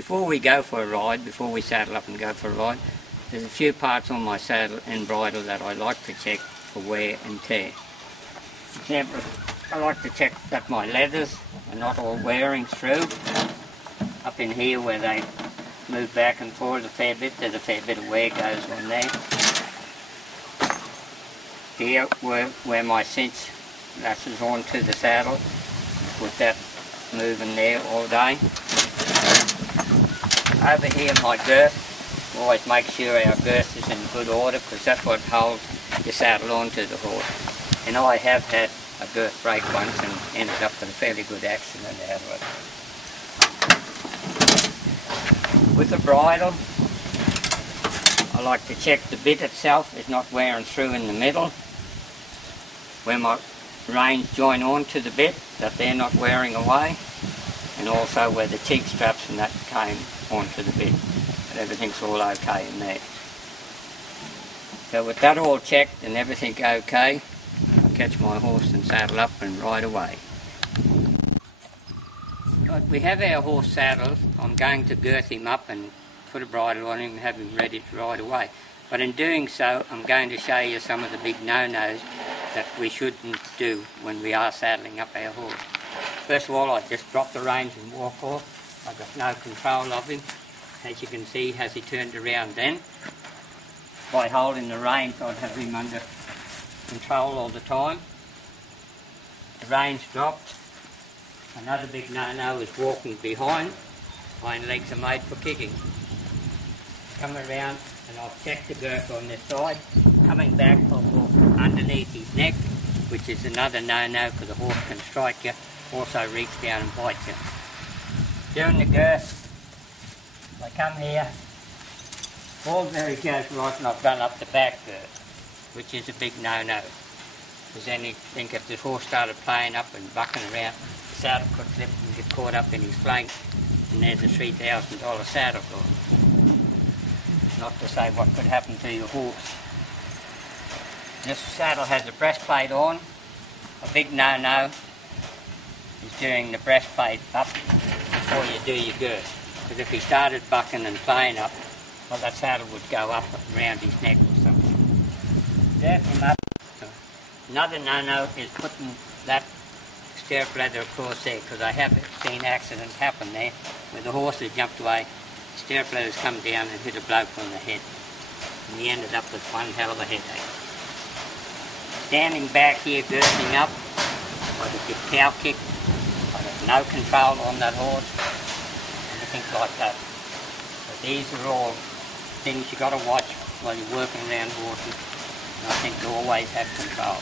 Before we go for a ride, before we saddle up and go for a ride, there's a few parts on my saddle and bridle that I like to check for wear and tear. For example, I like to check that my leathers are not all wearing through. Up in here where they move back and forward a fair bit, there's a fair bit of wear goes on there. Here where my cinch lashes onto the saddle, with that moving there all day. Over here my girth, always make sure our girth is in good order because that's what holds your saddle onto the horse. And I have had a girth break once and ended up in a fairly good accident out of it. With the bridle, I like to check the bit itself is not wearing through in the middle. Where my reins join onto the bit, that they're not wearing away. And also where the cheek straps and that came onto the bit. But everything's all okay in there. So with that all checked and everything okay, I catch my horse and saddle up and ride away. Right, we have our horse saddled. I'm going to girth him up and put a bridle on him and have him ready to ride away. But in doing so, I'm going to show you some of the big no-nos that we shouldn't do when we are saddling up our horse. First of all, I just drop the reins and walk off. I've got no control of him. As you can see, has he turned around then? By holding the reins, I'd have him under control all the time. The reins dropped. Another big no-no is walking behind. Hind legs are made for kicking. Come around and I'll check the girth on this side. Coming back, I'll walk underneath his neck, which is another no-no because the horse can strike you, also reach down and bite you. During the girth, I come here, all very goes right and I've done up the back girth, which is a big no-no. Because then you think if the horse started playing up and bucking around, the saddle could slip and get caught up in his flank, and there's a $3,000 saddle for it. Not to say what could happen to your horse. This saddle has a breastplate on. A big no-no is doing the breastplate up before you do your girth. Because if he started bucking and playing up, well, that saddle would go up around his neck or something. Girth him up. Another no-no is putting that stirrup leather across there, because I have seen accidents happen there where the horse has jumped away, stirrup leather's come down and hit a bloke on the head, and he ended up with one hell of a headache. Standing back here, girthing up, I could get cow kicked, I have no control on that horse, anything like that. But these are all things you've got to watch while you're working around horses, and I think you always have control.